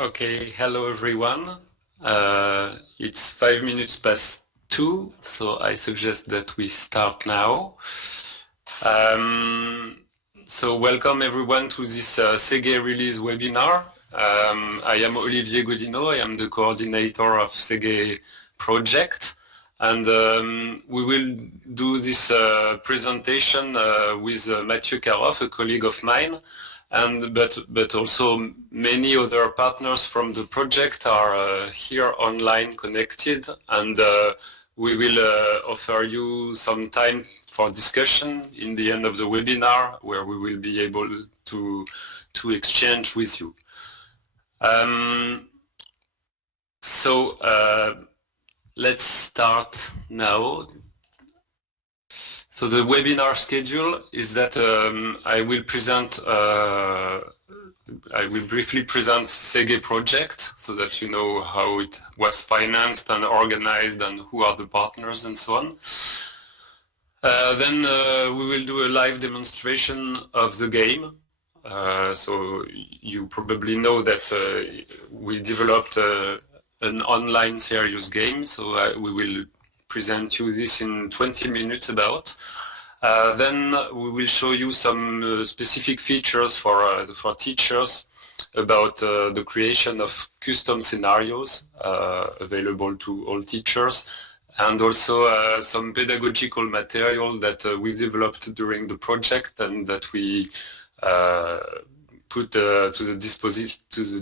Okay, hello everyone. It's 5 minutes past 2, so I suggest that we start now. So welcome everyone to this Segae release webinar. I am Olivier Godino, I am the coordinator of Segae project, and we will do this presentation with Mathieu Karoff, a colleague of mine. But also many other partners from the project are here online connected, and we will offer you some time for discussion in the end of the webinar, where we will be able to exchange with you. Let's start now. So the webinar schedule is that I will briefly present Segae project so that you know how it was financed and organized and who are the partners and so on. Then we will do a live demonstration of the game. So you probably know that we developed an online serious game, so we will present you this in 20 minutes about. Then we will show you some specific features for teachers about the creation of custom scenarios available to all teachers, and also some pedagogical material that we developed during the project and that we put to the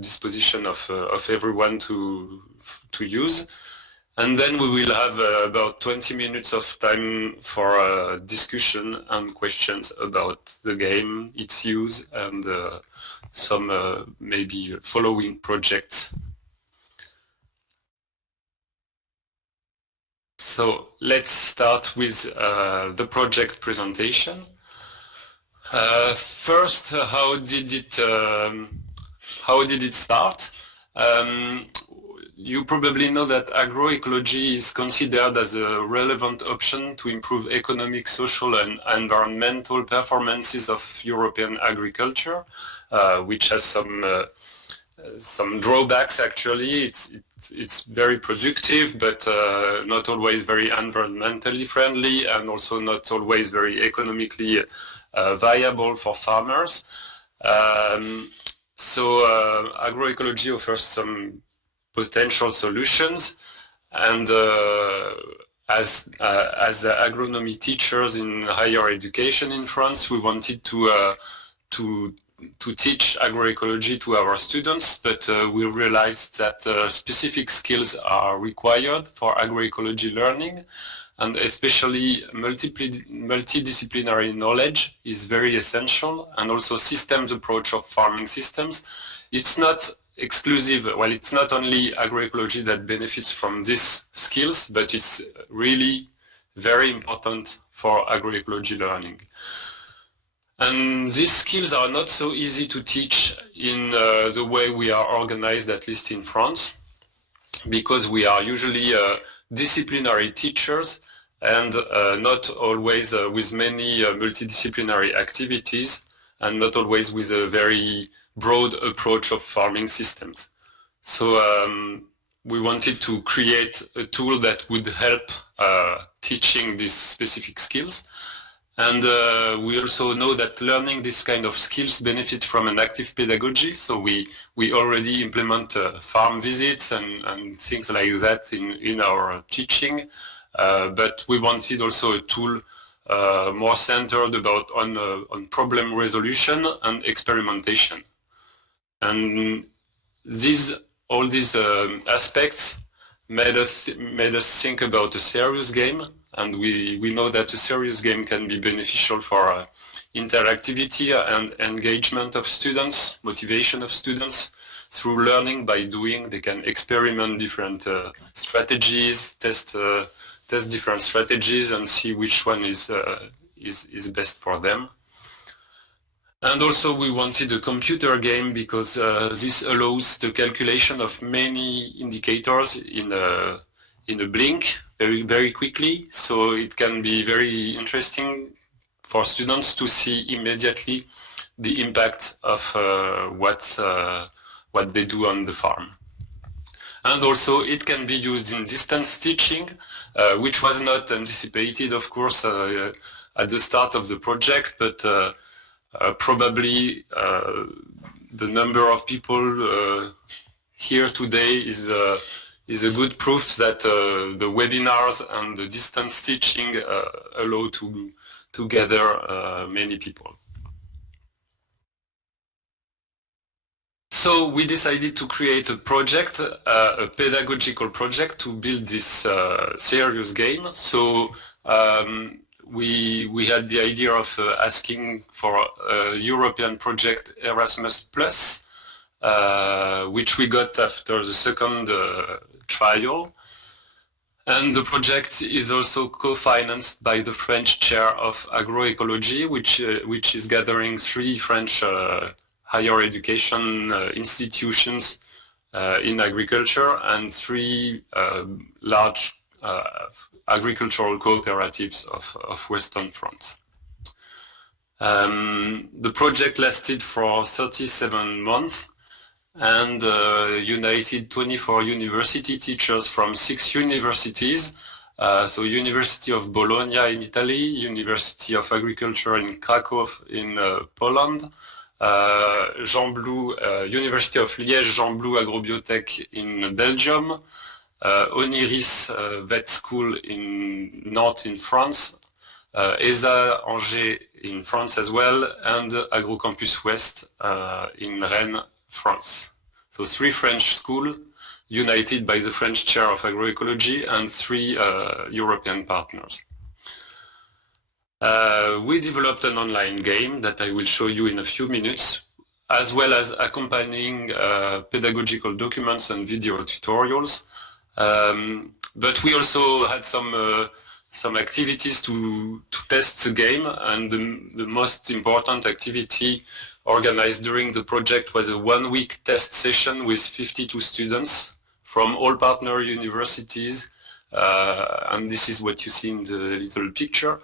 disposition of everyone to use. And then we will have about 20 minutes of time for discussion and questions about the game, its use, and some maybe following projects. So let's start with the project presentation. First, how did it start? You probably know that agroecology is considered as a relevant option to improve economic, social and environmental performances of European agriculture, which has some drawbacks actually. It's very productive, but not always very environmentally friendly, and also not always very economically viable for farmers. So agroecology offers some potential solutions, and as agronomy teachers in higher education in France, we wanted to teach agroecology to our students, but we realized that specific skills are required for agroecology learning, and especially multidisciplinary knowledge is very essential, and also systems approach of farming systems. It's not exclusive, well, it's not only agroecology that benefits from these skills, but it's really very important for agroecology learning. And these skills are not so easy to teach in the way we are organized, at least in France, because we are usually disciplinary teachers, and not always with many multidisciplinary activities, and not always with a very broad approach of farming systems. So we wanted to create a tool that would help teaching these specific skills. And we also know that learning this kind of skills benefit from an active pedagogy. So we already implement farm visits and things like that in our teaching. But we wanted also a tool more centered on problem resolution and experimentation. And all these aspects made us think about a serious game, and we know that a serious game can be beneficial for interactivity and engagement of students, motivation of students through learning by doing. They can experiment different strategies, test different strategies, and see which one is best for them. And also we wanted a computer game because this allows the calculation of many indicators in a blink very quickly. So it can be very interesting for students to see immediately the impact of what they do on the farm. And also it can be used in distance teaching, which was not anticipated, of course, at the start of the project, but probably the number of people here today is a good proof that the webinars and the distance teaching allow to gather many people. So we decided to create a project, a pedagogical project, to build this serious game. So we had the idea of asking for a European project Erasmus Plus, which we got after the second trial. And the project is also co-financed by the French chair of agroecology, which is gathering 3 French higher education institutions in agriculture and 3 large agricultural cooperatives of Western France. The project lasted for 37 months and united 24 university teachers from 6 universities. So University of Bologna in Italy, University of Agriculture in Krakow in Poland, Jean Blou, University of Liège Jean Blou Agrobiotech in Belgium, Oniris Vet School in Nantes in France, ESA Angers in France as well, and AgroCampus West in Rennes, France. So 3 French schools united by the French chair of agroecology and 3 European partners. We developed an online game that I will show you in a few minutes, as well as accompanying pedagogical documents and video tutorials. But we also had some activities to test the game, and the most important activity organized during the project was a 1-week test session with 52 students from all partner universities, and this is what you see in the little picture.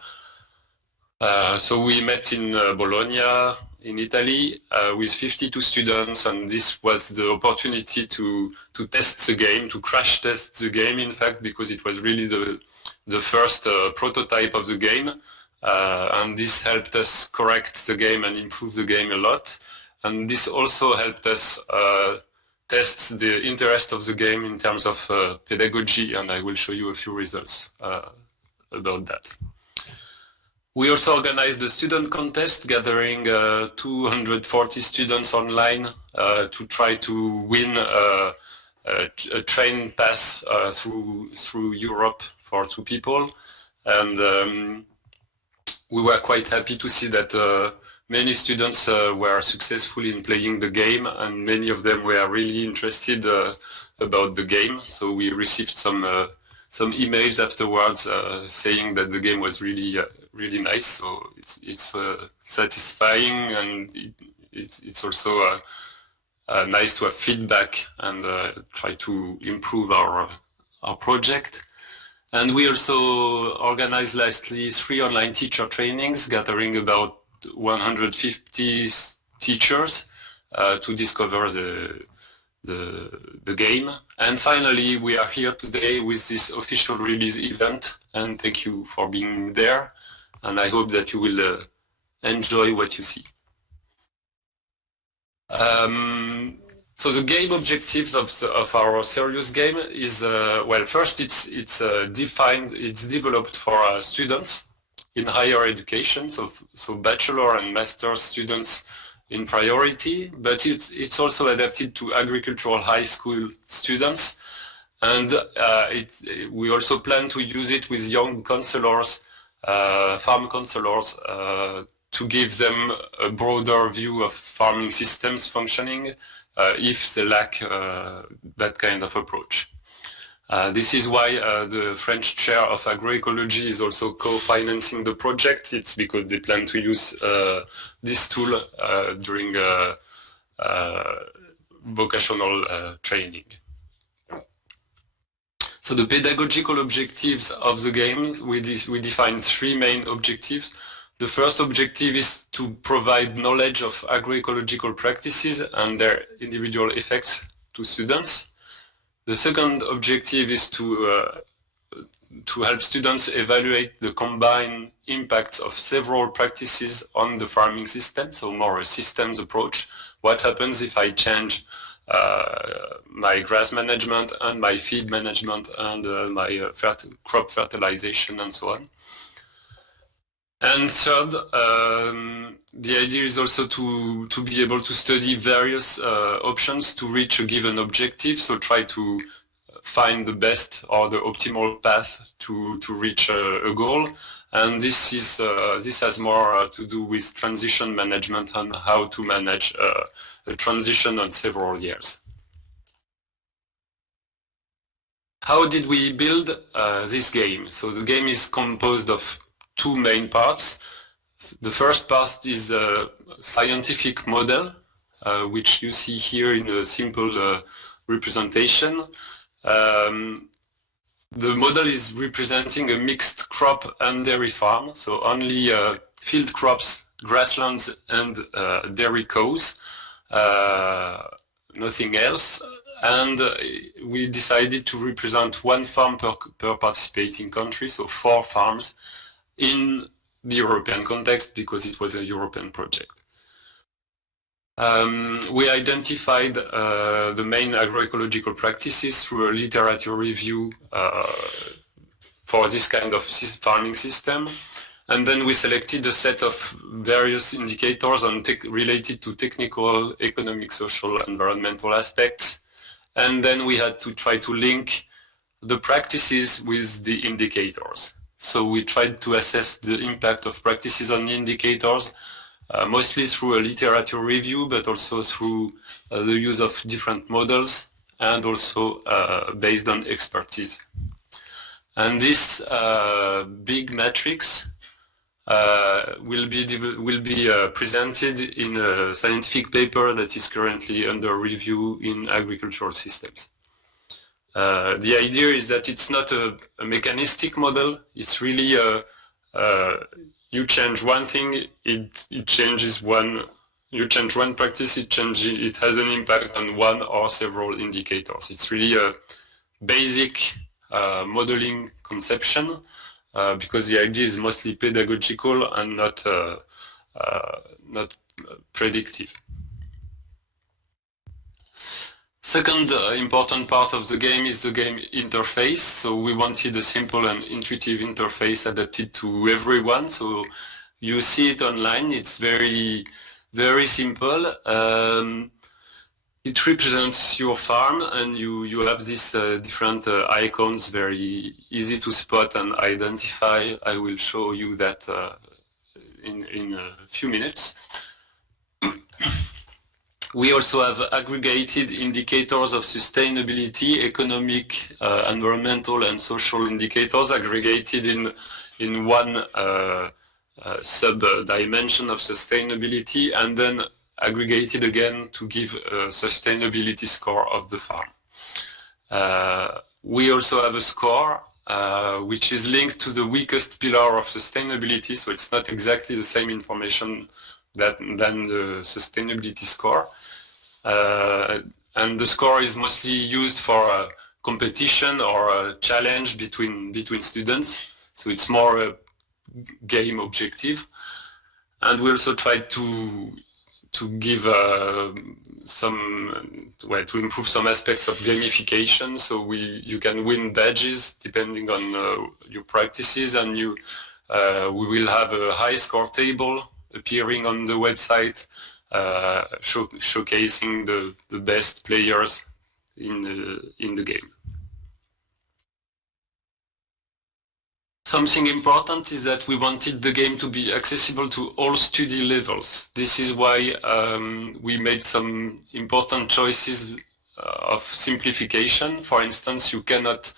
So we met in Bologna, in Italy, with 52 students, and this was the opportunity to test the game, to crash test the game, in fact, because it was really the first prototype of the game, and this helped us correct the game and improve the game a lot. And this also helped us test the interest of the game in terms of pedagogy, and I will show you a few results about that. We also organized a student contest, gathering 240 students online to try to win a train pass through Europe for 2 people. And we were quite happy to see that many students were successful in playing the game, and many of them were really interested about the game. So we received some emails afterwards saying that the game was really nice. So it's satisfying, and it's also nice to have feedback and try to improve our project. And we also organized lastly 3 online teacher trainings, gathering about 150 teachers to discover the game. And finally, we are here today with this official release event, and thank you for being there, and I hope that you will enjoy what you see. So the game objectives of our serious game is, well, first it's developed for students in higher education, so bachelor and master students in priority, but it's also adapted to agricultural high school students, and we also plan to use it with young counselors, farm counselors, to give them a broader view of farming systems functioning if they lack that kind of approach. This is why the French chair of agroecology is also co-financing the project. It's because they plan to use this tool during vocational training. So the pedagogical objectives of the game, we define 3 main objectives. The first objective is to provide knowledge of agroecological practices and their individual effects to students. The second objective is to help students evaluate the combined impacts of several practices on the farming system, so more a systems approach. What happens if I change my grass management and my feed management and my crop fertilization and so on. And third, the idea is also to be able to study various options to reach a given objective, so try to find the best or the optimal path to reach a goal. And this has more to do with transition management and how to manage a transition on several years. How did we build this game? So the game is composed of two main parts. The first part is a scientific model, which you see here in a simple representation. The model is representing a mixed crop and dairy farm, so only field crops, grasslands and dairy cows, nothing else. And we decided to represent one farm per participating country, so 4 farms in the European context because it was a European project. We identified the main agroecological practices through a literature review for this kind of farming system. And then we selected a set of various indicators related to technical, economic, social, environmental aspects. And then we had to try to link the practices with the indicators. So we tried to assess the impact of practices on the indicators, mostly through a literature review, but also through the use of different models and also based on expertise. And this big matrix will be presented in a scientific paper that is currently under review in agricultural systems. The idea is that it's not a mechanistic model, it's really you change one thing, it changes one, you change one practice, it has an impact on one or several indicators. It's really a basic modeling conception because the idea is mostly pedagogical and not predictive. Second important part of the game is the game interface. So we wanted a simple and intuitive interface adapted to everyone. So you see it online. It's very, very simple. It represents your farm, and you have these different icons, very easy to spot and identify. I will show you that in a few minutes. We also have aggregated indicators of sustainability, economic, environmental and social indicators aggregated in one sub-dimension of sustainability, and then aggregated again to give a sustainability score of the farm. We also have a score which is linked to the weakest pillar of sustainability, so it's not exactly the same information than the sustainability score. And the score is mostly used for a competition or a challenge between students, so it's more a game objective. And we also tried to give to improve some aspects of gamification, so you can win badges depending on your practices, and we will have a high score table appearing on the website showcasing the best players in the game. Something important is that we wanted the game to be accessible to all study levels. This is why we made some important choices of simplification. For instance, you cannot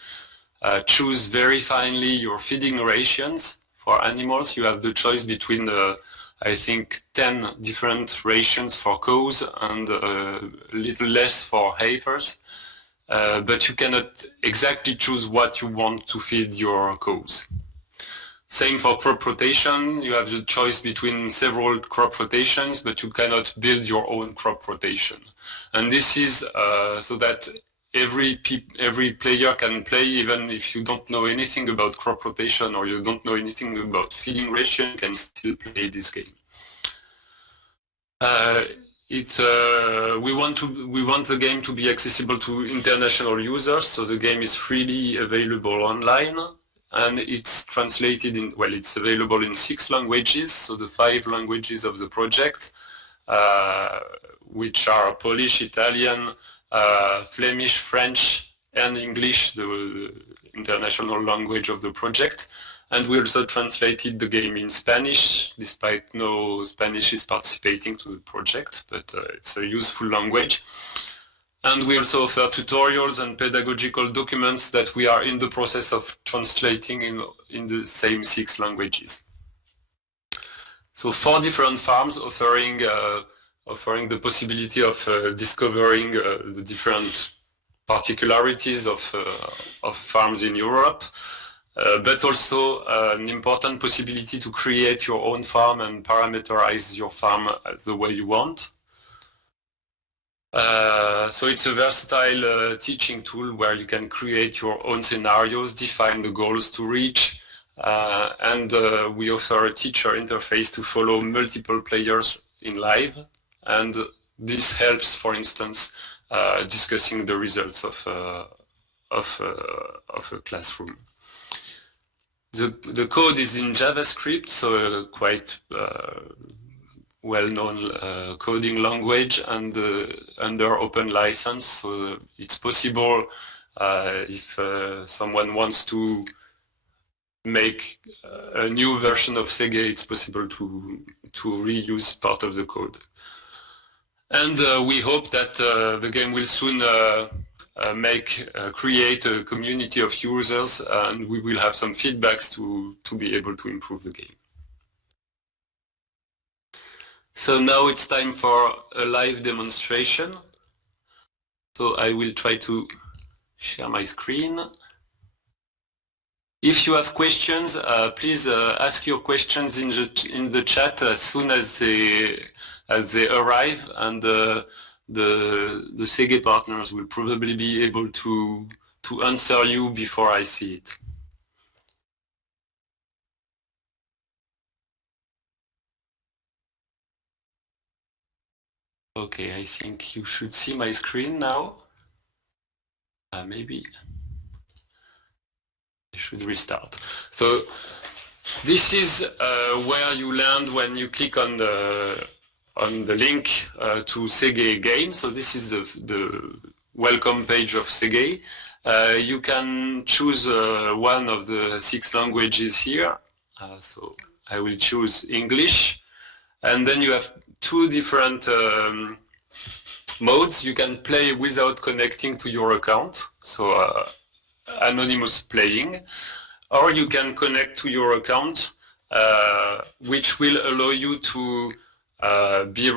choose very finely your feeding rations for animals. You have the choice between I think 10 different rations for cows and a little less for heifers, but you cannot exactly choose what you want to feed your cows. Same for crop rotation. You have the choice between several crop rotations, but you cannot build your own crop rotation. And this is so that every player can play, even if you don't know anything about crop rotation or you don't know anything about feeding ratio, you can still play this game. We want the game to be accessible to international users, so the game is freely available online, and it's translated in, well, it's available in 6 languages, so the 5 languages of the project, which are Polish, Italian, Flemish, French, and English, the international language of the project. And we also translated the game in Spanish, despite no Spanish is participating to the project, but it's a useful language. And we also offer tutorials and pedagogical documents that we are in the process of translating in the same 6 languages. So 4 different farms offering the possibility of discovering the different particularities of farms in Europe. But also an important possibility to create your own farm and parameterize your farm the way you want. So it's a versatile teaching tool where you can create your own scenarios, define the goals to reach, and we offer a teacher interface to follow multiple players in live, and this helps, for instance, discussing the results of a classroom. The code is in JavaScript, so quite well-known coding language, and under open license. So it's possible if someone wants to make a new version of Segae, it's possible to reuse part of the code. And we hope that the game will soon create a community of users, and we will have some feedbacks to be able to improve the game. So now it's time for a live demonstration. So I will try to share my screen. If you have questions, please ask your questions in the chat as soon as they arrive, and the Segae partners will probably be able to answer you before I see it. Okay, I think you should see my screen now. Maybe I should restart. So this is where you land when you click on the link to Segae game. So this is the welcome page of Segae. You can choose one of the 6 languages here. So I will choose English, and then you have 2 different modes. You can play without connecting to your account, so anonymous playing, or you can connect to your account, which will allow you to be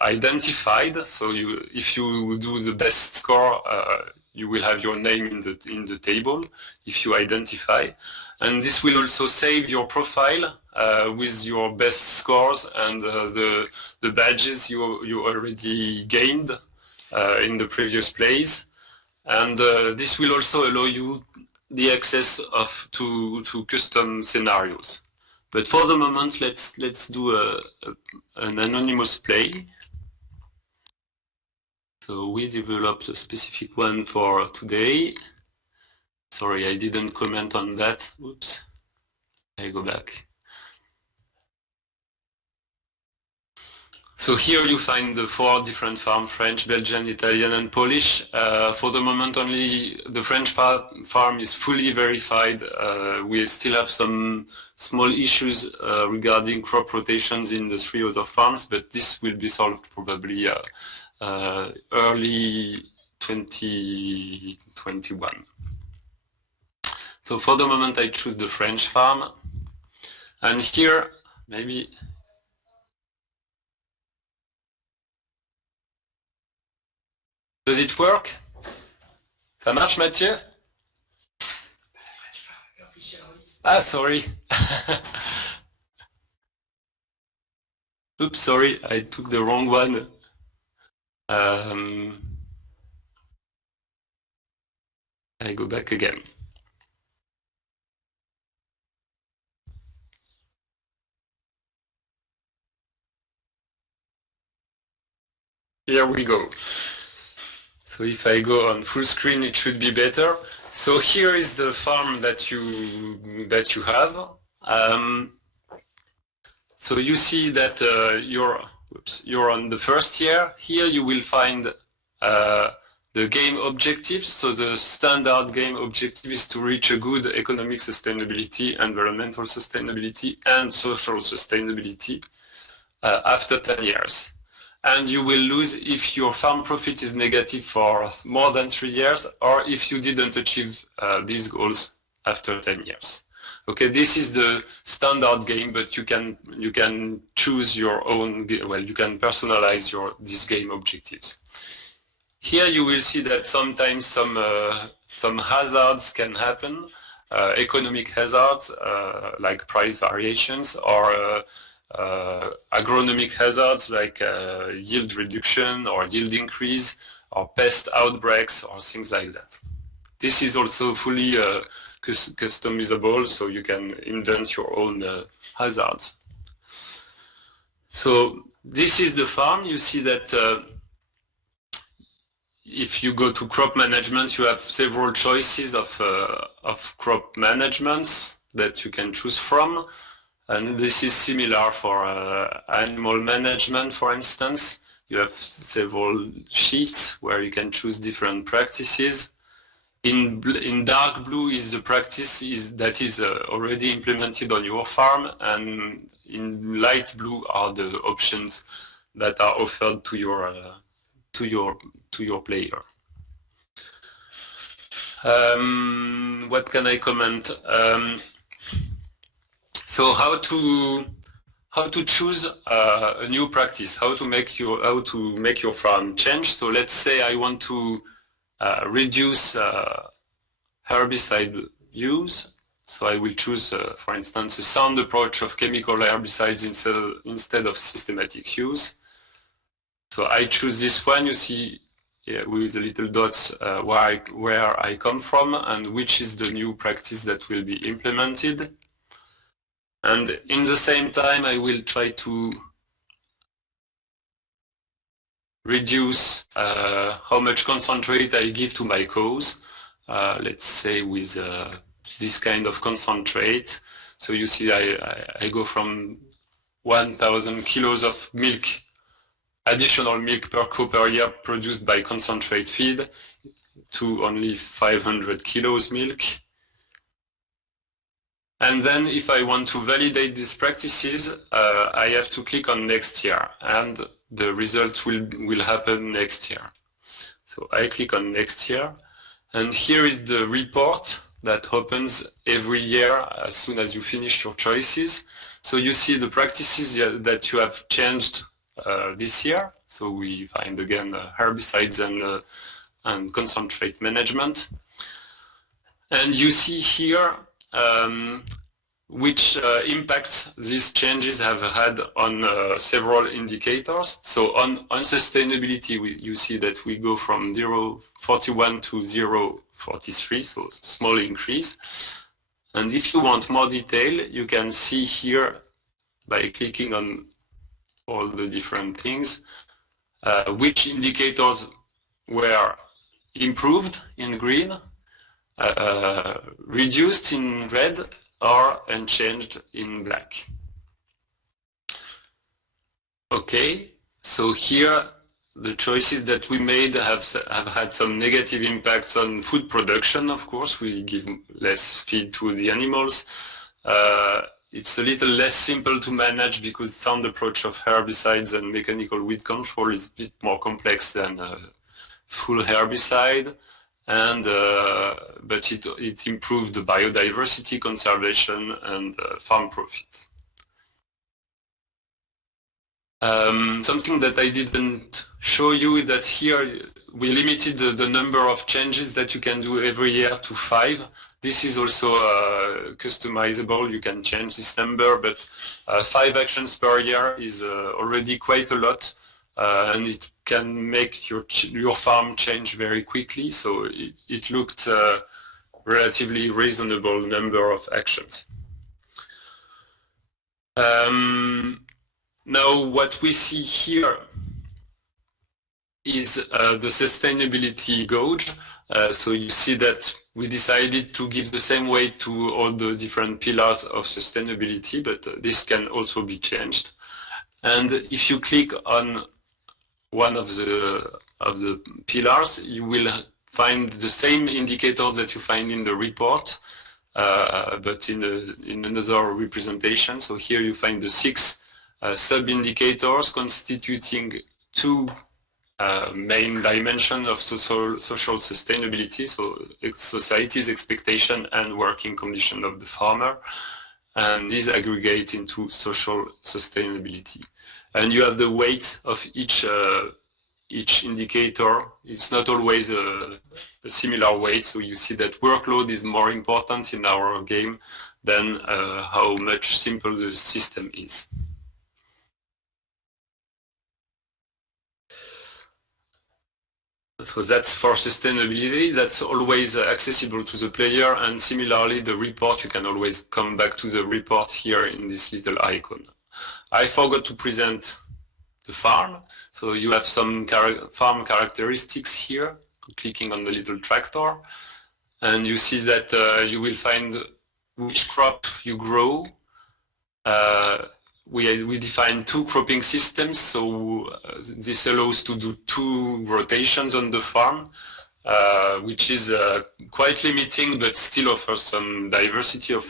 identified. So if you do the best score, you will have your name in the table if you identify, and this will also save your profile with your best scores and the badges you already gained in the previous plays, and this will also allow you the access to custom scenarios. But for the moment, let's do an anonymous play. So we developed a specific one for today. Sorry, I didn't comment on that. Oops. I go back. So here you find the 4 different farms: French, Belgian, Italian, and Polish. For the moment, only the French farm is fully verified. We still have some small issues regarding crop rotations in the 3 other farms, but this will be solved probably early 2021. So for the moment, I choose the French farm, and here maybe. Does it work? Ça marche, Mathieu? Ah, sorry. Oops, sorry, I took the wrong one. I go back again. Here we go. So if I go on full screen, it should be better. So here is the farm that you have. So you see that you're on the first year. Here you will find the game objectives. So the standard game objective is to reach a good economic sustainability, environmental sustainability, and social sustainability after 10 years. And you will lose if your farm profit is negative for more than 3 years, or if you didn't achieve these goals after 10 years. Okay, this is the standard game, but you can choose your own. Well, you can personalize these game objectives. Here you will see that sometimes some hazards can happen, economic hazards like price variations, or agronomic hazards like yield reduction or yield increase or pest outbreaks or things like that. This is also fully customizable, so you can invent your own hazards. So this is the farm. You see that if you go to crop management, you have several choices of crop managements that you can choose from. And this is similar for animal management, for instance. You have several sheets where you can choose different practices. In dark blue is the practice that is already implemented on your farm, and in light blue are the options that are offered to your player. What can I comment? So how to choose a new practice? How to make your farm change? So let's say I want to reduce herbicide use. So I will choose, for instance, a sound approach of chemical herbicides instead of systematic use. So I choose this one. You see with the little dots where I come from and which is the new practice that will be implemented. And in the same time, I will try to reduce how much concentrate I give to my cows, let's say with this kind of concentrate. So you see I go from 1,000 kilos of milk, additional milk per cow per year produced by concentrate feed, to only 500 kilos milk. And then if I want to validate these practices, I have to click on next year, and the result will happen next year. So I click on next year, and here is the report that opens every year as soon as you finish your choices. So you see the practices that you have changed this year. So we find again herbicides and concentrate management. And you see here which impacts these changes have had on several indicators. So on sustainability, you see that we go from 0.41 to 0.43, so small increase. And if you want more detail, you can see here by clicking on all the different things, which indicators were improved in green, reduced in red, or unchanged in black. Okay, so here the choices that we made have had some negative impacts on food production. Of course, we give less feed to the animals. It's a little less simple to manage because the sound approach of herbicides and mechanical weed control is a bit more complex than full herbicide. And but it improved the biodiversity conservation and farm profit. Something that I didn't show you is that here we limited the number of changes that you can do every year to 5. This is also customizable. You can change this number, but 5 actions per year is already quite a lot, and it can make your farm change very quickly. So it looked relatively reasonable number of actions. Now what we see here is the sustainability gauge. So you see that we decided to give the same weight to all the different pillars of sustainability, but this can also be changed. And if you click on one of the pillars, you will find the same indicators that you find in the report, but in another representation. So here you find the 6 sub-indicators constituting 2 main dimension of social sustainability, so society's expectation and working condition of the farmer, and these aggregate into social sustainability. And you have the weight of each indicator. It's not always a similar weight, so you see that workload is more important in our game than how much simple the system is. So that's for sustainability. That's always accessible to the player, and similarly the report, you can always come back to the report here in this little icon. I forgot to present the farm. So you have some farm characteristics here, clicking on the little tractor, and you see that you will find which crop you grow. We define 2 cropping systems, so this allows to do 2 rotations on the farm, which is quite limiting, but still offers some diversity of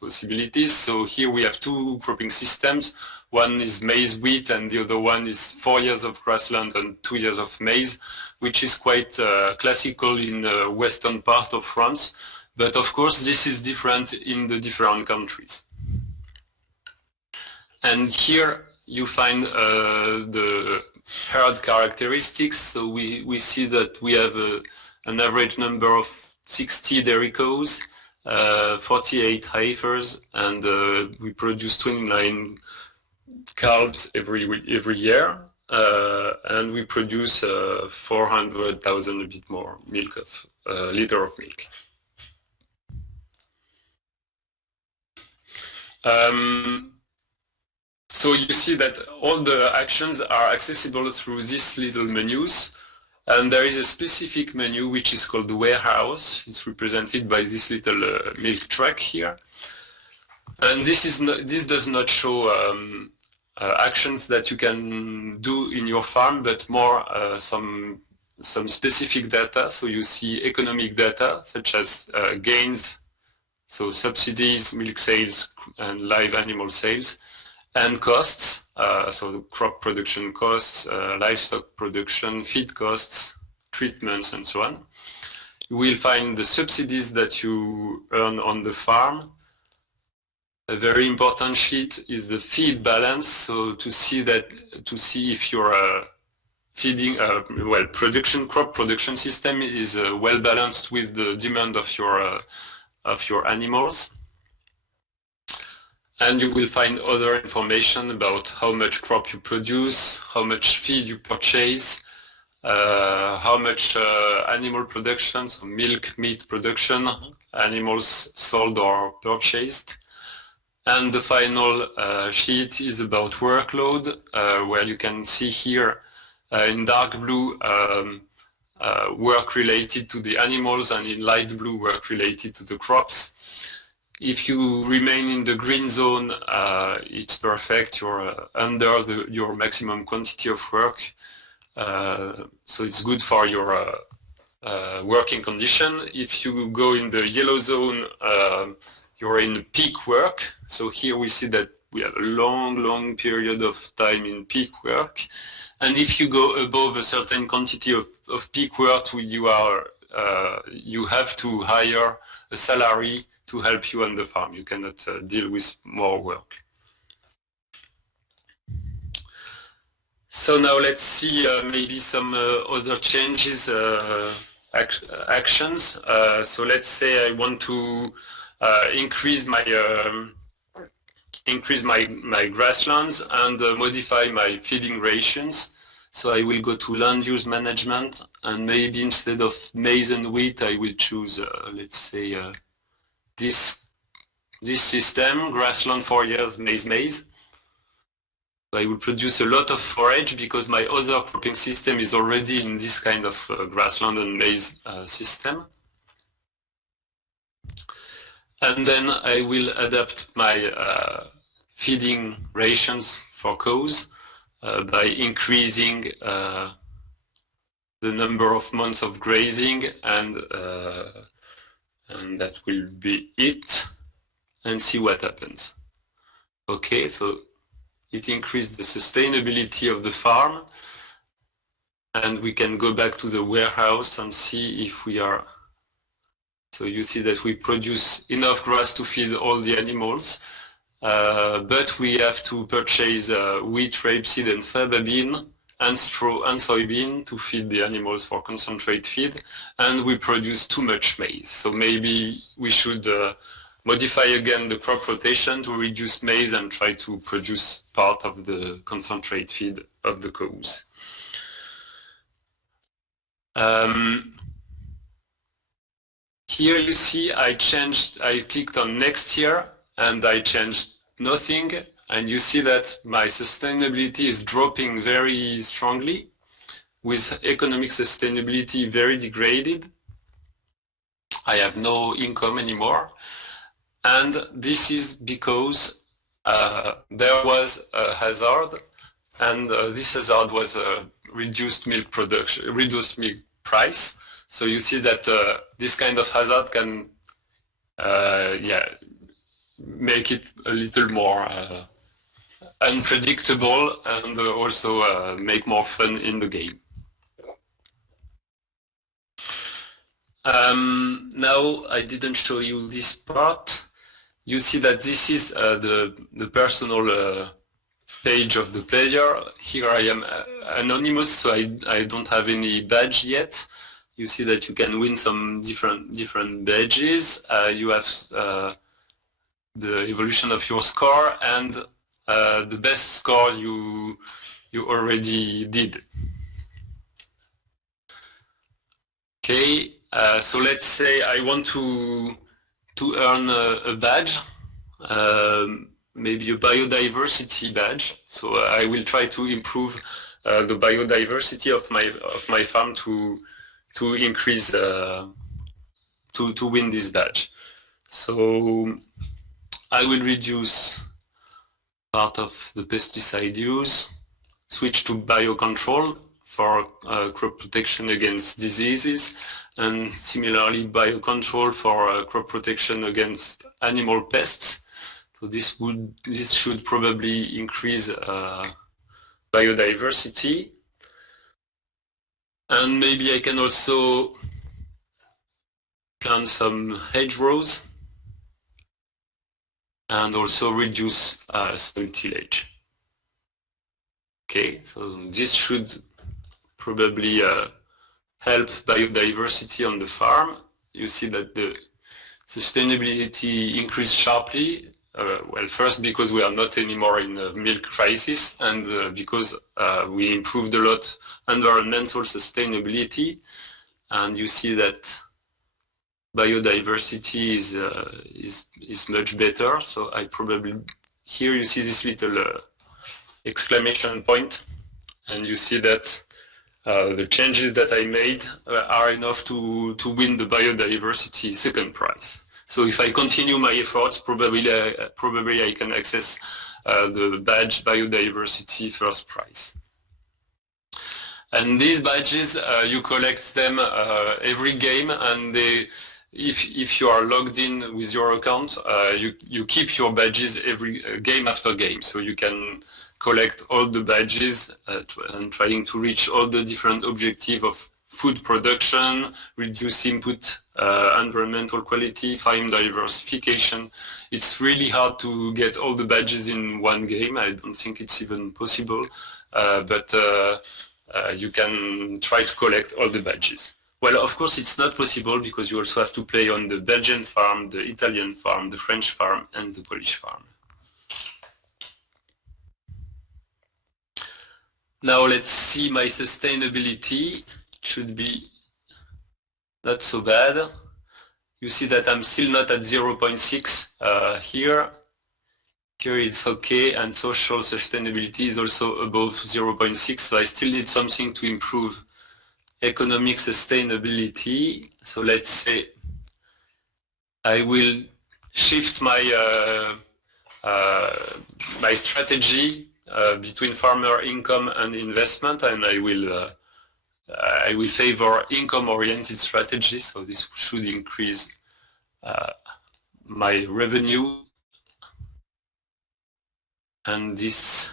possibilities. So here we have 2 cropping systems. One is maize wheat, and the other one is 4 years of grassland and 2 years of maize, which is quite classical in the western part of France. But of course, this is different in the different countries. And here you find the herd characteristics. So we see that we have an average number of 60 dairy cows, 48 heifers, and we produce 29 calves every year, and we produce 400,000, a bit more, liter of milk. So you see that all the actions are accessible through these little menus, and there is a specific menu which is called the warehouse. It's represented by this little milk truck here, and this does not show actions that you can do in your farm, but more some specific data. So you see economic data such as gains, so subsidies, milk sales, and live animal sales, and costs, so crop production costs, livestock production, feed costs, treatments, and so on. You will find the subsidies that you earn on the farm. A very important sheet is the feed balance, so to see if your crop production system is well balanced with the demand of your animals. And you will find other information about how much crop you produce, how much feed you purchase, how much animal production, so milk, meat production, animals sold or purchased. And the final sheet is about workload, where you can see here in dark blue work related to the animals, and in light blue work related to the crops. If you remain in the green zone, it's perfect. You're under your maximum quantity of work, so it's good for your working condition. If you go in the yellow zone, you're in peak work. So here we see that we have a long period of time in peak work. And if you go above a certain quantity of peak work, you have to hire a salary to help you on the farm. You cannot deal with more work. So now let's see maybe some other changes actions. So let's say I want to increase my grasslands and modify my feeding rations. So I will go to land use management, and maybe instead of maize and wheat, I will choose, let's say, this system, grassland 4 years, maize. So I will produce a lot of forage because my other cropping system is already in this kind of grassland and maize system. And then I will adapt my feeding rations for cows by increasing the number of months of grazing, and that will be it, and see what happens. Okay, so it increased the sustainability of the farm, and we can go back to the warehouse and see if we are. So you see that we produce enough grass to feed all the animals, but we have to purchase wheat, rapeseed and faba bean and straw and soybean to feed the animals for concentrate feed, and we produce too much maize. So maybe we should modify again the crop rotation to reduce maize and try to produce part of the concentrate feed of the cows. Here you see I clicked on next year and I changed nothing, and you see that my sustainability is dropping very strongly, with economic sustainability very degraded. I have no income anymore, and this is because there was a hazard, and this hazard was reduced milk production, reduced milk price. So you see that this kind of hazard can make it a little more unpredictable, and also make more fun in the game. Now I didn't show you this part. You see that this is the personal page of the player. Here I am anonymous, so I don't have any badge yet. You see that you can win some different badges. You have the evolution of your score and the best score you already did. Okay, so let's say I want to earn a badge, maybe a biodiversity badge. So I will try to improve the biodiversity of my farm to increase to win this badge. So I will reduce part of the pesticide use, switch to biocontrol for crop protection against diseases, and similarly biocontrol for crop protection against animal pests. So this should probably increase biodiversity. And maybe I can also plant some hedgerows and also reduce soil tillage. Okay, so this should probably help biodiversity on the farm. You see that the sustainability increased sharply. Well, first because we are not anymore in a milk crisis, and because we improved a lot environmental sustainability, and you see that biodiversity is much better. So I probably, here you see this little exclamation point, and you see that the changes that I made are enough to win the biodiversity second prize. So if I continue my efforts, probably I can access the badge biodiversity first prize. And these badges, you collect them every game, and if you are logged in with your account, you keep your badges every game after game. So you can collect all the badges and trying to reach all the different objectives of food production, reduce input, environmental quality, farm diversification. It's really hard to get all the badges in one game. I don't think it's even possible, but you can try to collect all the badges. Well, of course, it's not possible because you also have to play on the Belgian farm, the Italian farm, the French farm, and the Polish farm. Now let's see my sustainability. It should be not so bad. You see that I'm still not at 0.6 here. Here it's okay, and social sustainability is also above 0.6, so I still need something to improve economic sustainability. So let's say I will shift my my strategy between farmer income and investment, and I will favor income-oriented strategy. So this should increase my revenue, and this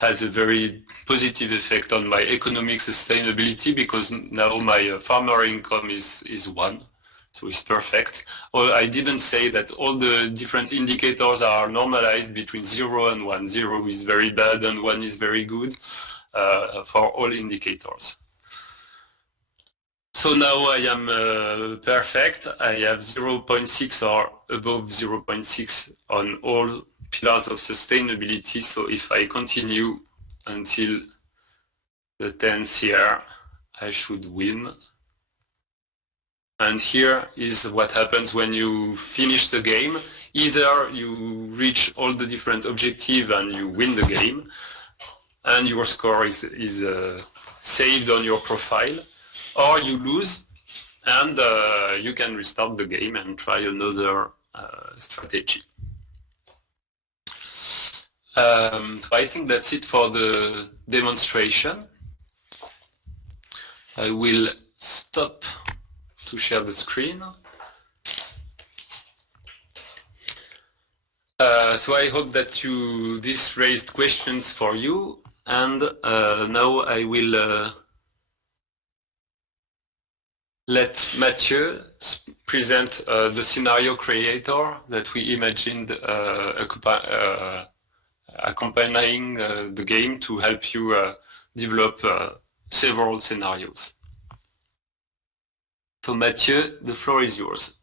has a very positive effect on my economic sustainability because now my farmer income is 1, so it's perfect. Well, I didn't say that all the different indicators are normalized between 0 and 1. 0 is very bad and 1 is very good for all indicators. So now I am perfect. I have 0.6 or above 0.6 on all pillars of sustainability. So if I continue until the 10th year, I should win. And here is what happens when you finish the game. Either you reach all the different objectives and you win the game, and your score is saved on your profile, or you lose and you can restart the game and try another strategy. So I think that's it for the demonstration. I will stop to share the screen. So I hope that this raised questions for you, and now I will let Mathieu present the scenario creator that we imagined accompanying the game to help you develop several scenarios. So Mathieu, the floor is yours.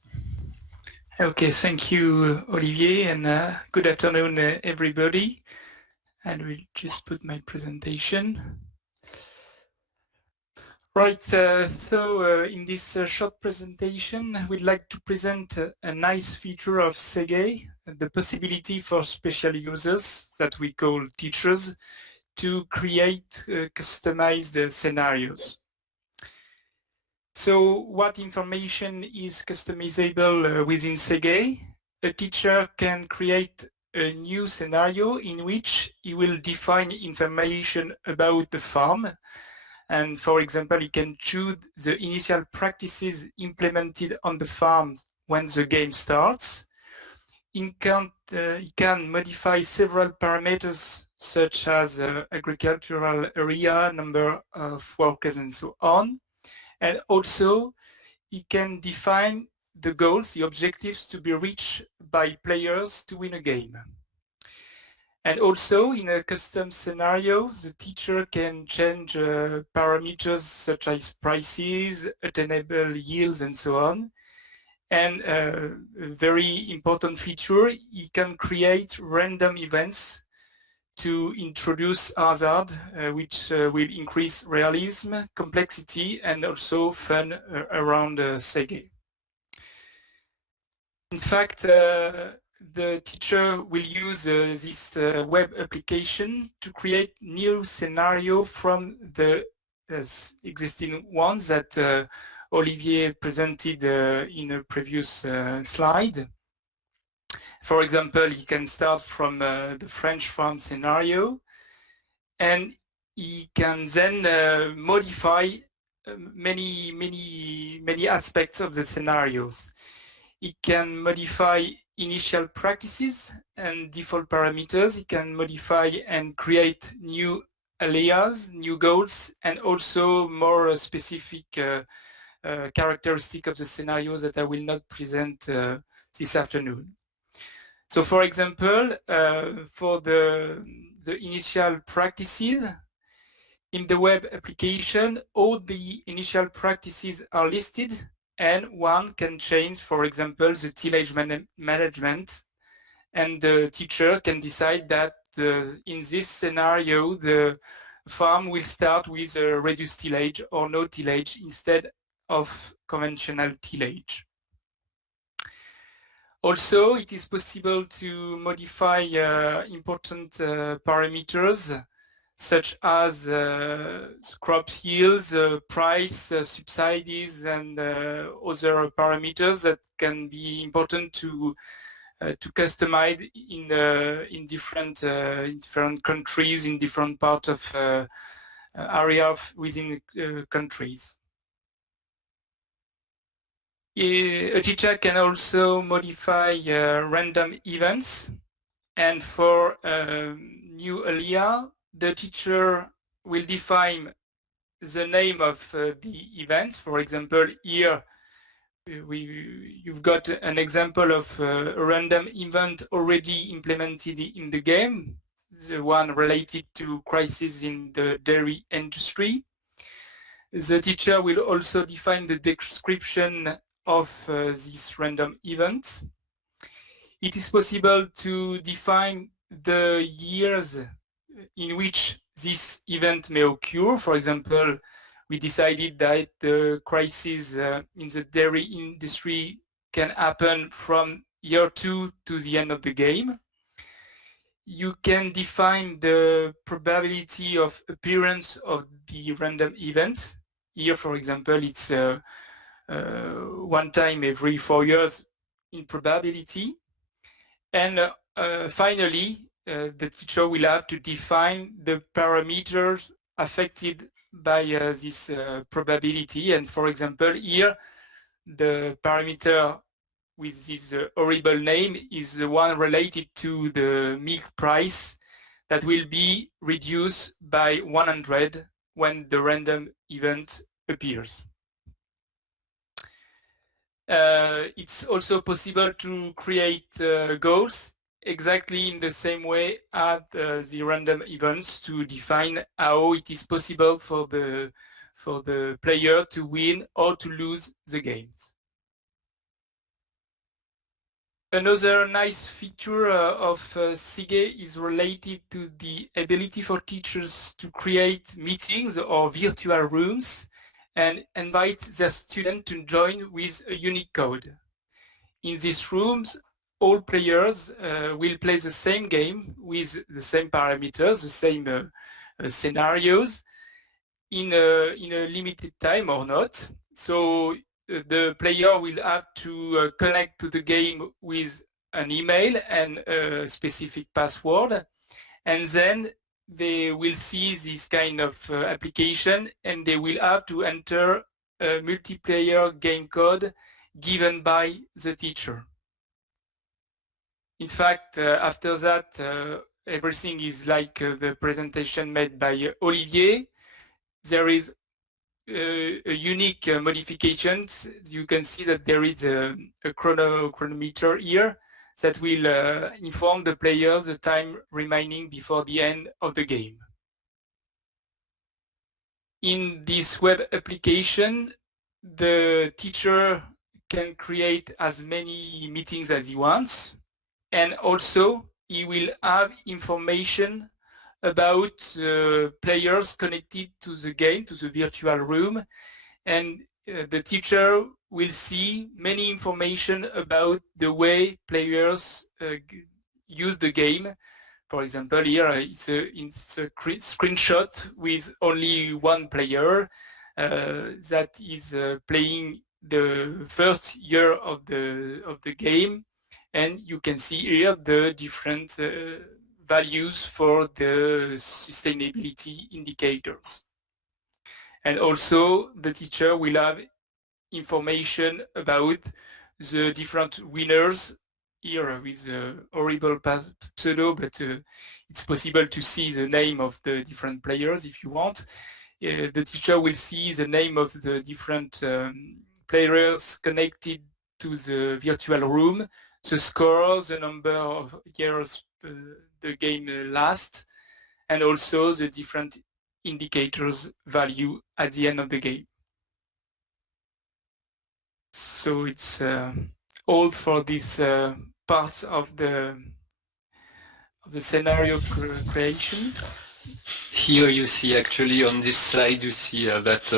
Okay, thank you, Olivier, and good afternoon, everybody. And we'll just put my presentation. Right, so in this short presentation, we'd like to present a nice feature of Segae, the possibility for special users that we call teachers to create customized scenarios. So what information is customizable within Segae? A teacher can create a new scenario in which he will define information about the farm. And for example, he can choose the initial practices implemented on the farm when the game starts. He can modify several parameters such as agricultural area, number of workers, and so on. And also, he can define the goals, the objectives to be reached by players to win a game. And also, in a custom scenario, the teacher can change parameters such as prices, attainable yields, and so on. And a very important feature, he can create random events to introduce hazard, which will increase realism, complexity, and also fun around Segae. In fact, the teacher will use this web application to create new scenario from the existing ones that Olivier presented in a previous slide. For example, he can start from the French farm scenario, and he can then modify many aspects of the scenarios. He can modify initial practices and default parameters. He can modify and create new areas, new goals, and also more specific characteristic of the scenarios that I will not present this afternoon. So for example, for the initial practices, In the web application, all the initial practices are listed, and one can change, for example, the tillage management, and the teacher can decide that in this scenario the farm will start with a reduced tillage or no tillage instead of conventional tillage. Also, it is possible to modify important parameters such as crop yields, price, subsidies, and other parameters that can be important to customize in different countries, in different parts of area within countries. A teacher can also modify random events, and for new area, the teacher will define the name of the event. For example, here you've got an example of a random event already implemented in the game, the one related to crisis in the dairy industry. The teacher will also define the description of this random event. It is possible to define the years in which this event may occur. For example, we decided that the crisis in the dairy industry can happen from year 2 to the end of the game. You can define the probability of appearance of the random event. Here, for example, it's one time every 4 years in probability. And finally, the teacher will have to define the parameters affected by this probability. And for example, here, the parameter with this horrible name is the one related to the milk price that will be reduced by 100 when the random event appears. It's also possible to create goals exactly in the same way as the random events, to define how it is possible for the player to win or to lose the games. Another nice feature of Segae is related to the ability for teachers to create meetings or virtual rooms and invite their students to join with a unique code. In these rooms, all players will play the same game with the same parameters, the same scenarios in a limited time or not. So the player will have to connect to the game with an email and a specific password, and then they will see this kind of application, and they will have to enter a multiplayer game code given by the teacher. In fact, after that, everything is like the presentation made by Olivier. There is a unique modification. You can see that there is a chronometer here that will inform the players the time remaining before the end of the game. In this web application, the teacher can create as many meetings as he wants, and also he will have information about players connected to the game, to the virtual room, and the teacher will see many information about the way players use the game. For example, here it's a screenshot with only one player that is playing the first year of the game, and you can see here the different values for the sustainability indicators. And also the teacher will have information about the different winners, here with a horrible pseudo, but it's possible to see the name of the different players if you want. The teacher will see the name of the different players connected to the virtual room, the score, the number of years the game lasts, and also the different indicators value at the end of the game. So it's all for this part of the scenario creation. Here you see actually on this slide you see that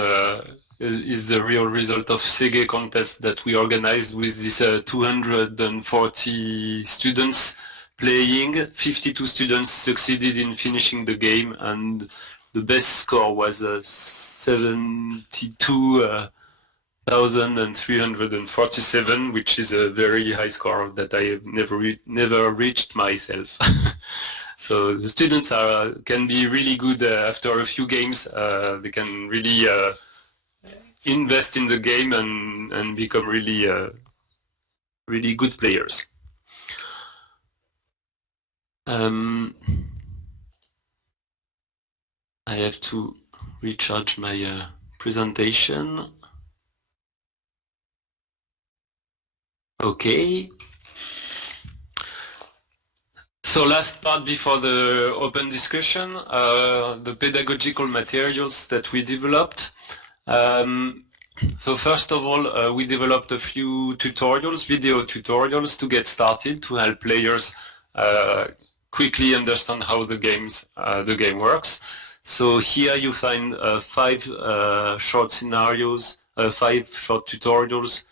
is the real result of Segae contest that we organized with this 240 students playing. 52 students succeeded in finishing the game, and the best score was 72,347, which is a very high score that I have never reached myself. So the students can be really good after a few games. They can really invest in the game and become really really good players. I have to recharge my presentation. Okay. So last part before the open discussion, the pedagogical materials that we developed. So first of all, we developed a few tutorials, video tutorials to get started to help players quickly understand how the game works. So here you find 5 short scenarios, 5 short tutorials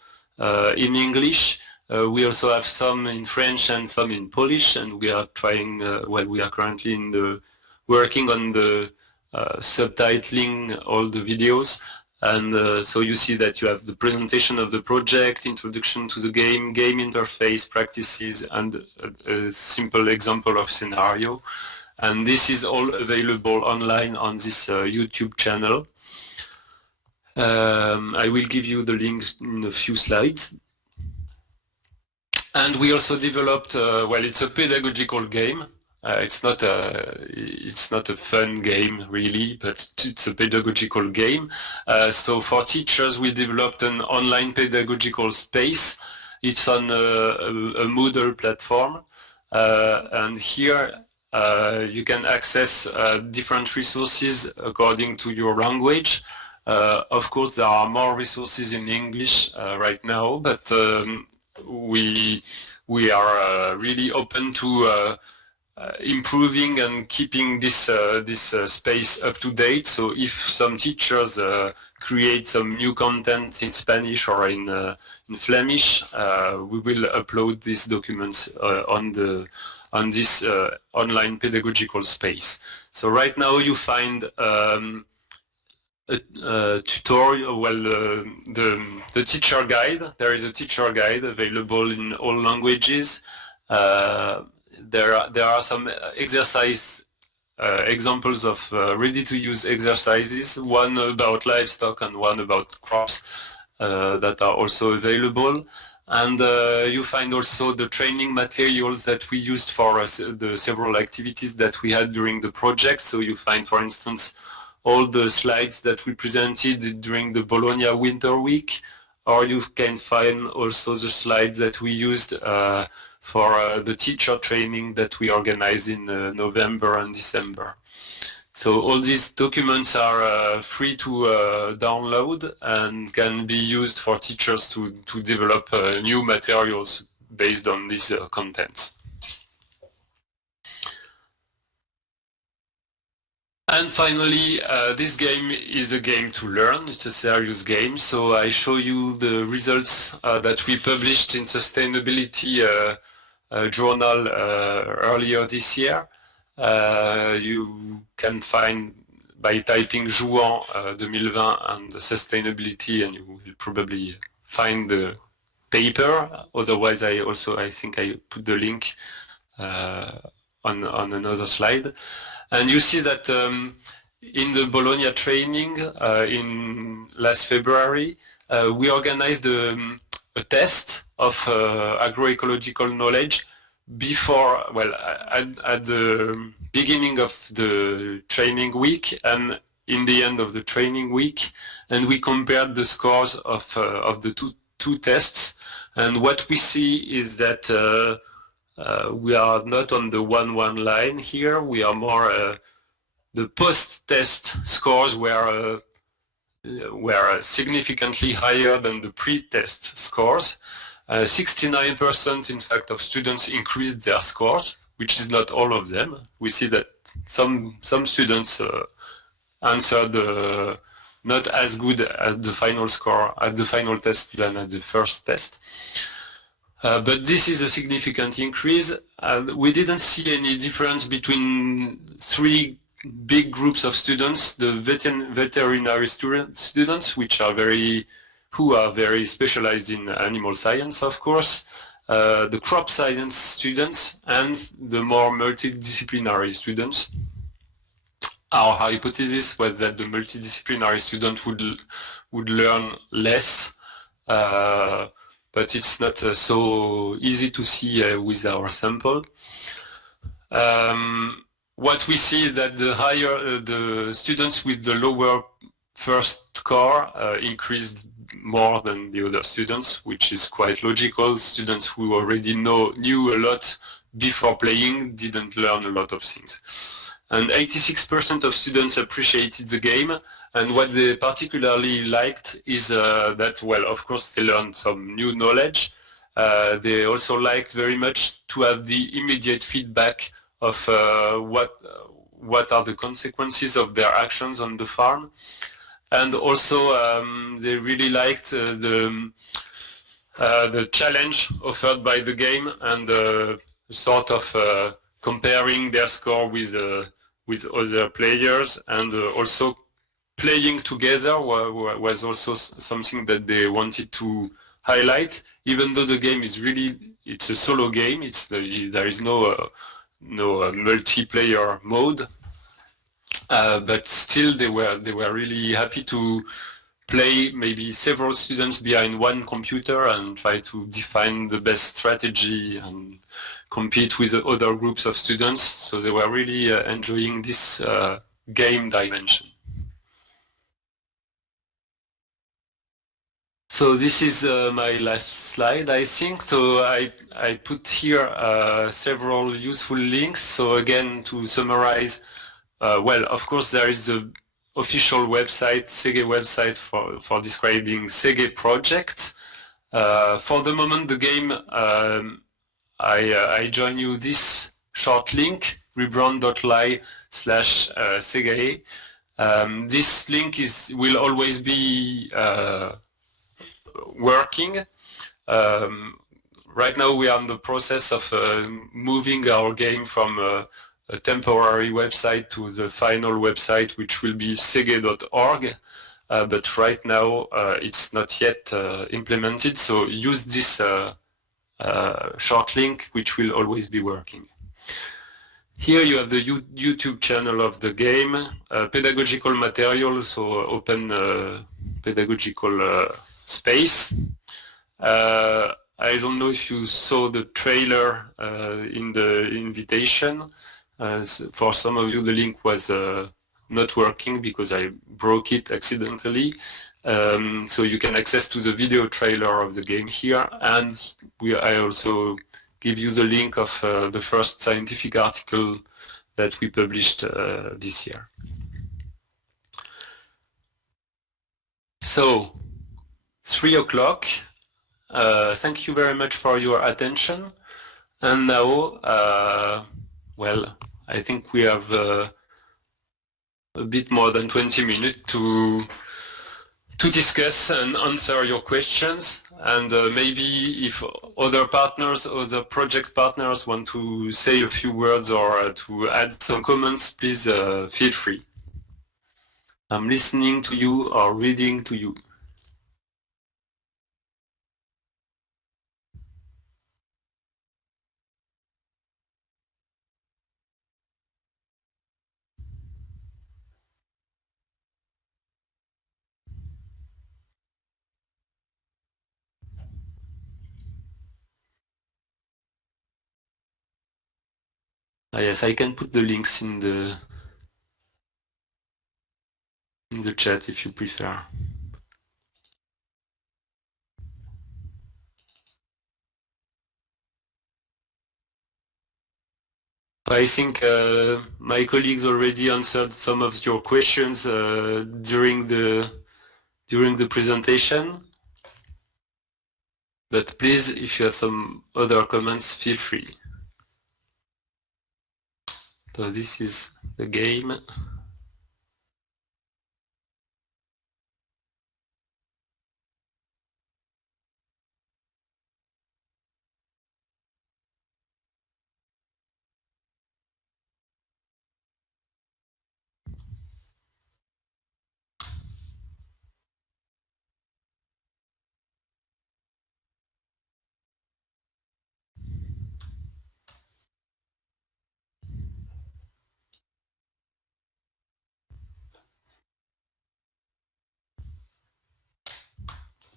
in English. We also have some in French and some in Polish, and we are trying. We are currently working on the subtitling all the videos. And so you see that you have the presentation of the project, introduction to the game, game interface, practices, and a simple example of scenario. And this is all available online on this YouTube channel. I will give you the link in a few slides. And we also developed, it's a pedagogical game. It's not a fun game really, but it's a pedagogical game. So for teachers, we developed an online pedagogical space. It's on a Moodle platform, and here you can access different resources according to your language. Of course, there are more resources in English right now, but we are really open to improving and keeping this space up to date. So if some teachers create some new content in Spanish or in Flemish, we will upload these documents on this online pedagogical space. So right now you find a tutorial, the teacher guide. There is a teacher guide available in all languages. There are some exercise examples of ready-to-use exercises, one about livestock and one about crops that are also available. And you find also the training materials that we used for the several activities that we had during the project. So you find, for instance, all the slides that we presented during the Bologna Winter Week, or you can find also the slides that we used for the teacher training that we organized in November and December. So all these documents are free to download and can be used for teachers to develop new materials based on these contents. And finally, this game is a game to learn. It's a serious game. So I show you the results that we published in Sustainability Journal earlier this year. You can find by typing Jouan 2020 and Sustainability, and you will probably find the paper. Otherwise, I think I put the link on another slide. And you see that in the Bologna training in last February, we organized a test of agroecological knowledge before, at the beginning of the training week and in the end of the training week, and we compared the scores of the two tests. And what we see is that we are not on the 1-1 line here. We are more the post-test scores were significantly higher than the pre-test scores. 69% in fact of students increased their scores, which is not all of them. We see that some students answered not as good at the final score at the final test than at the first test. But this is a significant increase. We didn't see any difference between three big groups of students: the veterinary students, who are very specialized in animal science, of course, the crop science students, and the more multidisciplinary students. Our hypothesis was that the multidisciplinary student would learn less, but it's not so easy to see with our sample. What we see is that the students with the lower first score increased more than the other students, which is quite logical. Students who already knew a lot before playing didn't learn a lot of things. And 86% of students appreciated the game, and what they particularly liked is that, well, of course they learned some new knowledge. They also liked very much to have the immediate feedback of what are the consequences of their actions on the farm. And also they really liked the challenge offered by the game and sort of comparing their score with other players, and also playing together was also something that they wanted to highlight. Even though the game is it's a solo game, there is no multiplayer mode, but still they were really happy to play maybe several students behind one computer and try to define the best strategy and compete with the other groups of students. So they were really enjoying this game dimension. So this is my last slide, I think. So I put here several useful links. So again, to summarize, well, of course, there is the official website, Segae website for describing Segae project. For the moment, the game, I join you this short link, rebrand.ly/Segae. This link will always be working. Right now we are in the process of moving our game from a temporary website to the final website, which will be segae.org. But right now it's not yet implemented, so use this short link, which will always be working. Here you have the YouTube channel of the game, pedagogical material, so open pedagogical space. I don't know if you saw the trailer in the invitation. For some of you the link was not working because I broke it accidentally. So you can access to the video trailer of the game here, and I also give you the link of the first scientific article that we published this year. So 3 o'clock. Thank you very much for your attention. And now, well, I think we have a bit more than 20 minutes to discuss and answer your questions. And maybe if other project partners want to say a few words or to add some comments, please feel free. I'm listening to you or reading to you. Yes, I can put the links in the chat if you prefer. I think my colleagues already answered some of your questions during the presentation. But please, if you have some other comments, feel free. So this is the game.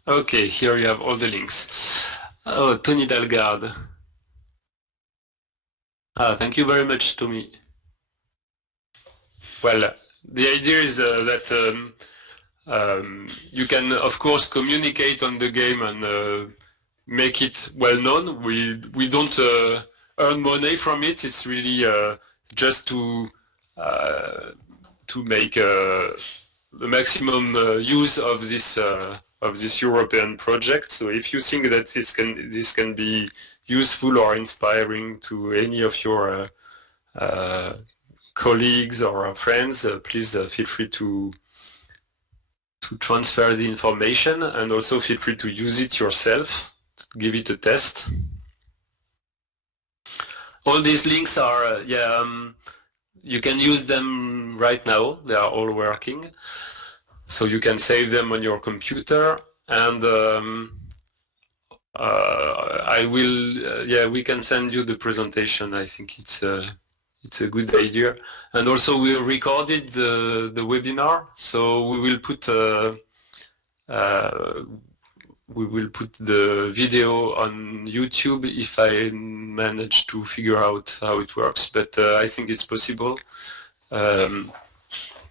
Okay, here you have all the links. Oh, Tony Dalgard. Thank you very much, Tommy. Well, the idea is that you can, of course, communicate on the game and make it well known. We don't earn money from it. It's really just to make the maximum use of this European project. So if you think that this can be useful or inspiring to any of your colleagues or friends, please feel free to transfer the information, and also feel free to use it yourself, to give it a test. All these links are, you can use them right now. They are all working. So you can save them on your computer, and we can send you the presentation. I think it's a good idea. And also we recorded the webinar, so we will put the video on YouTube if I manage to figure out how it works, but I think it's possible.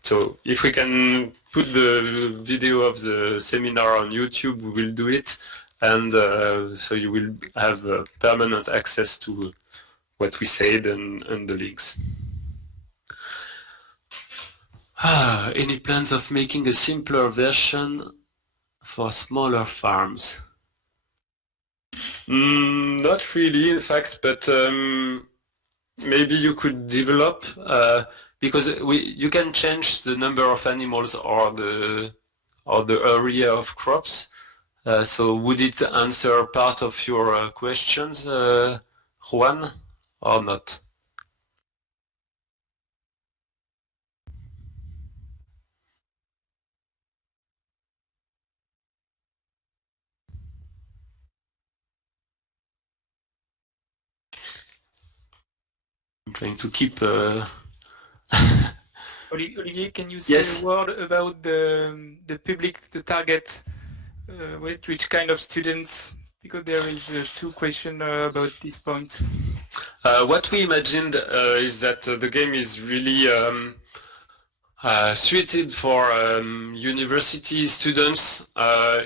So if we can put the video of the seminar on YouTube, we will do it, and so you will have permanent access to what we said and the links. Any plans of making a simpler version for smaller farms? Not really, in fact, but maybe you could develop, because you can change the number of animals or the area of crops. So would it answer part of your questions, Juan, or not? I'm trying to keep... Olivier, can you say Yes. a word about the public, the target, which kind of students? Because there is two questions about this point. What we imagined is that the game is really suited for university students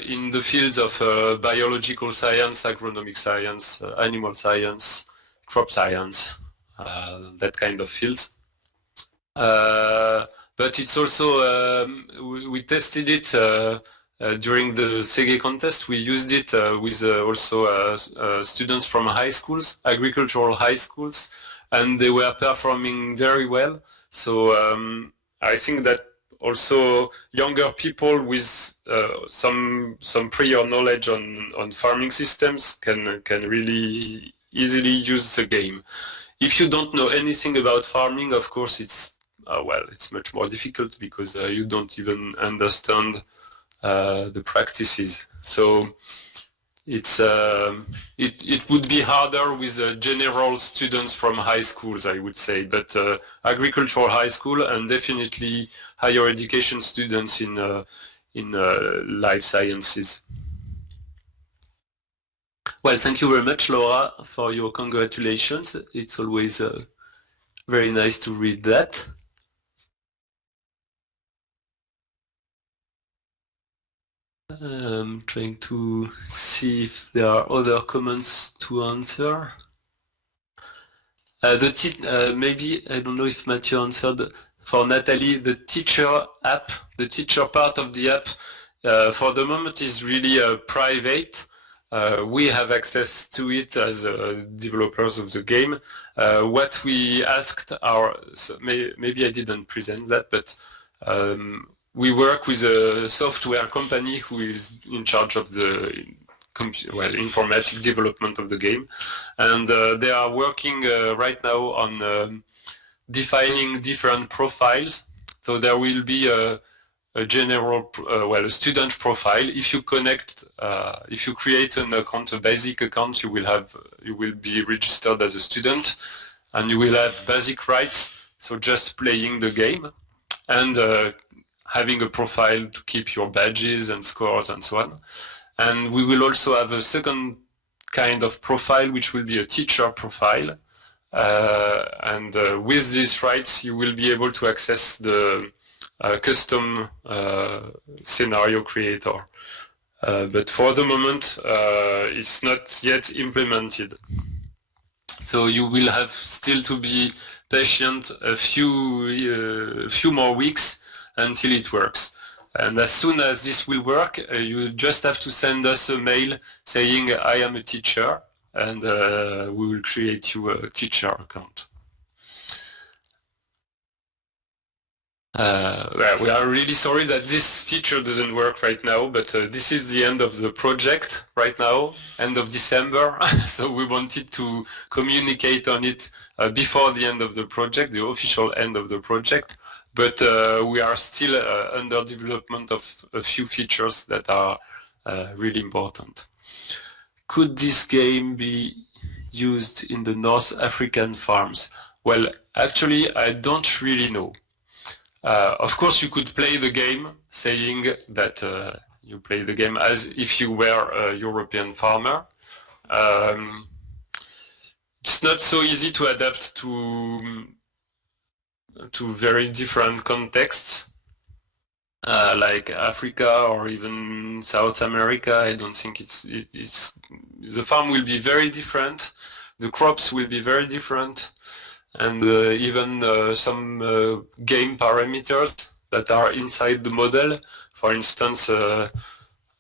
in the fields of biological science, agronomic science, animal science, crop science, that kind of fields. But it's also, we tested it during the Segae contest. We used it with also students from high schools, agricultural high schools, and they were performing very well. So I think that also younger people with some prior knowledge on farming systems can really easily use the game. If you don't know anything about farming, of course, it's much more difficult because you don't even understand the practices. So it would be harder with general students from high schools, I would say, but agricultural high school and definitely higher education students in life sciences. Well, thank you very much, Laura, for your congratulations. It's always very nice to read that. I'm trying to see if there are other comments to answer. Maybe, I don't know if Mathieu answered for Natalie, the teacher app, the teacher part of the app, for the moment is really private. We have access to it as developers of the game. What we asked maybe I didn't present that, but we work with a software company who is in charge of the informatic development of the game, and they are working right now on defining different profiles. So there will be a general, a student profile. If you connect, if you create an account, a basic account, you will be registered as a student, and you will have basic rights. So just playing the game, and having a profile to keep your badges and scores and so on. And we will also have a second kind of profile, which will be a teacher profile. With these rights, you will be able to access the custom scenario creator. But for the moment, it's not yet implemented. So you will have still to be patient a few more weeks until it works. And as soon as this will work, you just have to send us a mail saying I am a teacher, and we will create you a teacher account. We are really sorry that this feature doesn't work right now, but this is the end of the project right now, end of December. So we wanted to communicate on it before the end of the project, the official end of the project. But we are still under development of a few features that are really important. Could this game be used in the North African farms? Well, actually, I don't really know. Of course, you could play the game saying that you play the game as if you were a European farmer. It's not so easy to adapt to very different contexts, like Africa or even South America. I don't think the farm will be very different, the crops will be very different, and even some game parameters that are inside the model. For instance,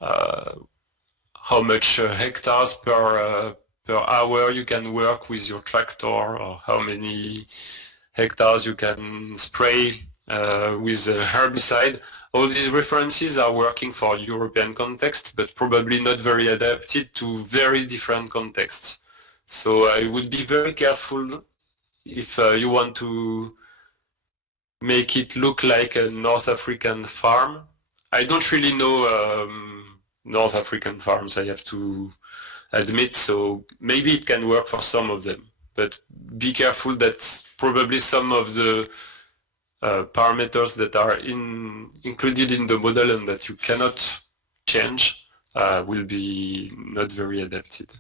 how much hectares per hour you can work with your tractor, or how many hectares you can spray with herbicide. All these references are working for European context, but probably not very adapted to very different contexts. So I would be very careful if you want to make it look like a North African farm. I don't really know North African farms, I have to admit, so maybe it can work for some of them. But be careful that probably some of the parameters that are included in the model and that you cannot change will be not very adapted.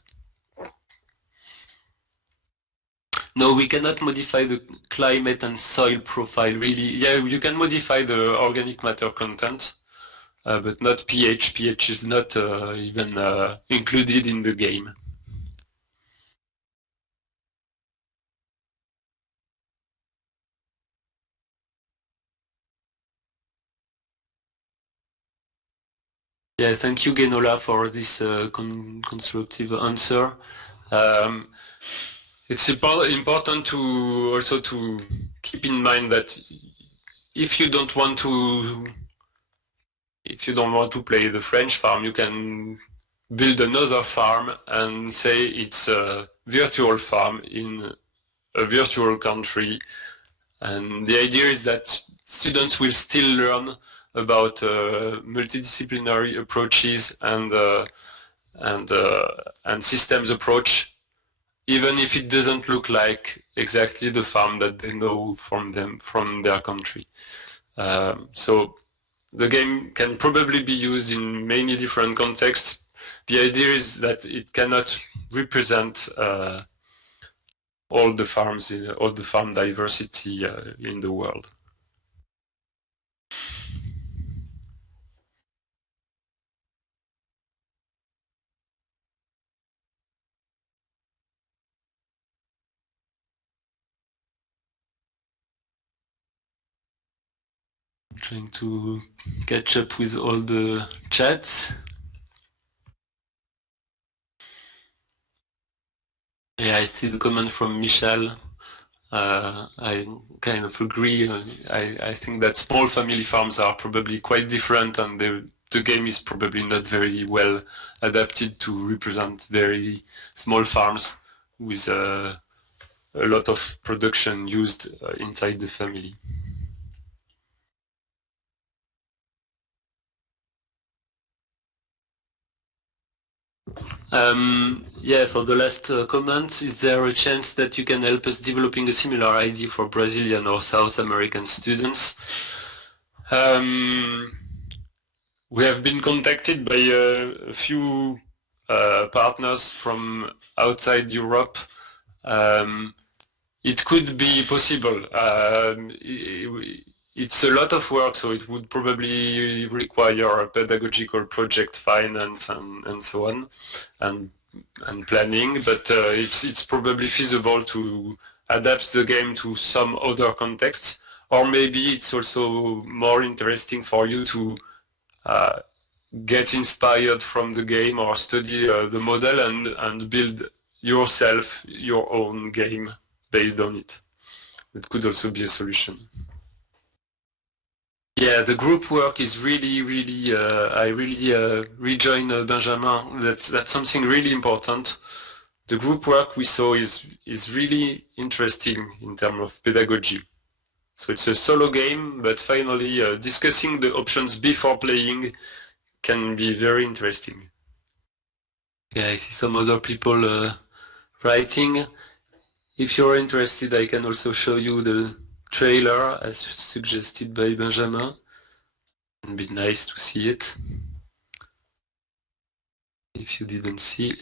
No, we cannot modify the climate and soil profile, really. Yeah, you can modify the organic matter content, but not pH. pH is not even included in the game. Yeah, thank you, Genola, for this constructive answer. It's important to also to keep in mind that if you don't want to play the French farm, you can build another farm and say it's a virtual farm in a virtual country. And the idea is that students will still learn about multidisciplinary approaches and systems approach, even if it doesn't look like exactly the farm that they know from their country. So the game can probably be used in many different contexts. The idea is that it cannot represent all the farms, all the farm diversity in the world. Trying to catch up with all the chats. Yeah, I see the comment from Michel. I kind of agree. I think that small family farms are probably quite different, and the game is probably not very well adapted to represent very small farms with a lot of production used inside the family. Yeah, for the last comment, is there a chance that you can help us developing a similar idea for Brazilian or South American students? We have been contacted by a few partners from outside Europe. It could be possible. It's a lot of work, so it would probably require a pedagogical project finance and so on, and planning. But it's probably feasible to adapt the game to some other contexts, or maybe it's also more interesting for you to get inspired from the game or study the model and build yourself your own game based on it. It could also be a solution. Yeah, the group work is really, I really rejoin Benjamin. That's something really important. The group work we saw is really interesting in terms of pedagogy. So it's a solo game, but finally discussing the options before playing can be very interesting. Yeah, I see some other people writing. If you're interested, I can also show you the trailer as suggested by Benjamin. It'd be nice to see it if you didn't see.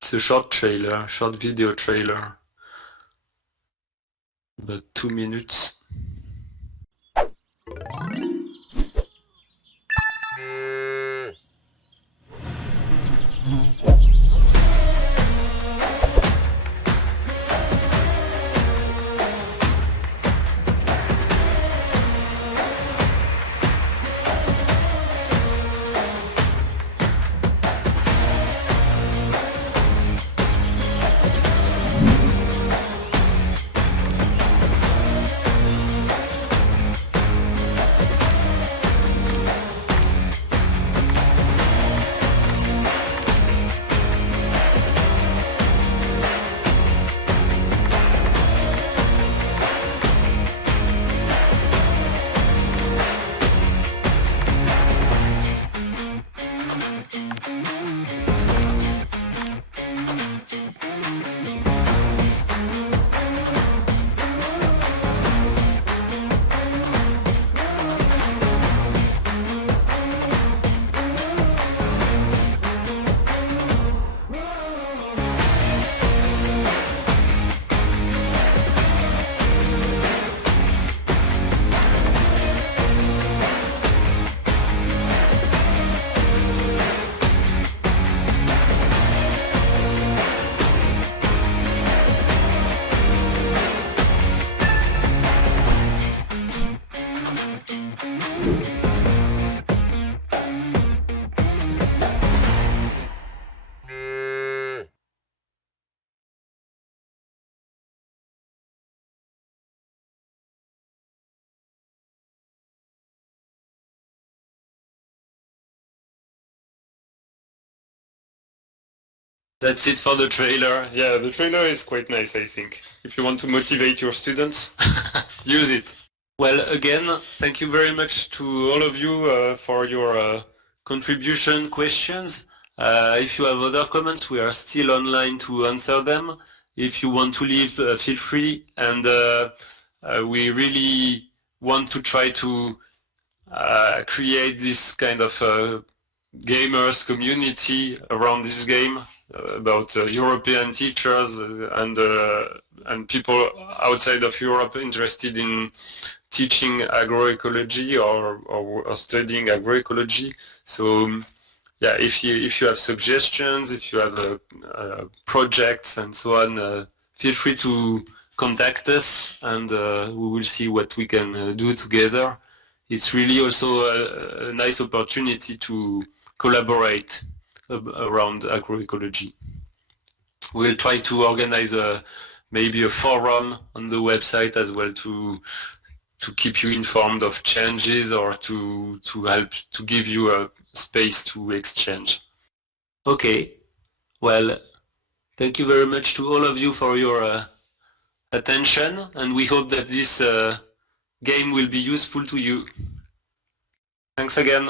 It's a short trailer, short video trailer, about 2 minutes. That's it for the trailer. Yeah, the trailer is quite nice, I think. If you want to motivate your students, use it. Well, again, thank you very much to all of you for your contribution, questions. If you have other comments, we are still online to answer them. If you want to leave, feel free. And we really want to try to create this kind of gamers community around this game about European teachers and people outside of Europe interested in teaching agroecology or studying agroecology. So yeah, if you have suggestions, if you have projects and so on, feel free to contact us, and we will see what we can do together. It's really also a nice opportunity to collaborate around agroecology. We'll try to organize maybe a forum on the website as well to keep you informed of changes or to help to give you a space to exchange. Okay, well, thank you very much to all of you for your attention, and we hope that this game will be useful to you. Thanks again.